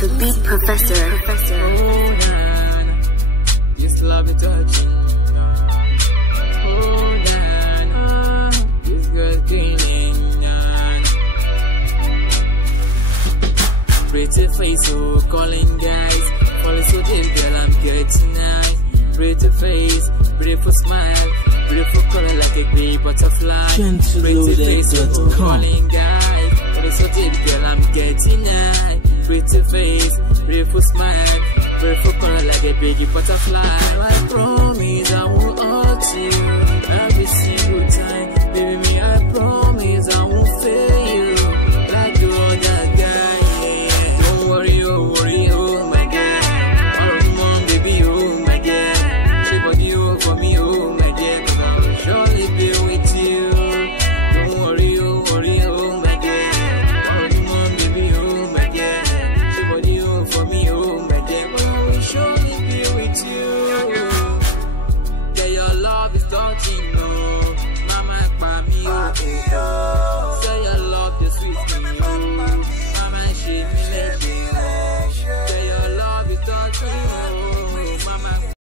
the beat professor. Oh, nah, this love is touching. Oh, nah, this girl cleaning. Pretty face, so calling guys. Falling so deep, girl, I'm getting high. Pretty face, beautiful smile, beautiful color like a grey butterfly. Pretty face, so calling guys. Falling so deep, girl, I'm getting high. Pretty face, beautiful smile, beautiful color like a baby butterfly. I promise I won't hurt you every single time. Baby, me, I promise I won't fail you like the other guy. Don't worry, oh my God. All of them on, baby, oh my God. Shape body, oh for me, oh my God. 'Cause I will surely be with you. Don't worry, oh my God. All of them on, baby, oh my God. Shape body, oh for me, oh my God. But I will surely be with you. Yeah, your love is touching, oh. Mama, pa me, oh. Say your love, the sweet me.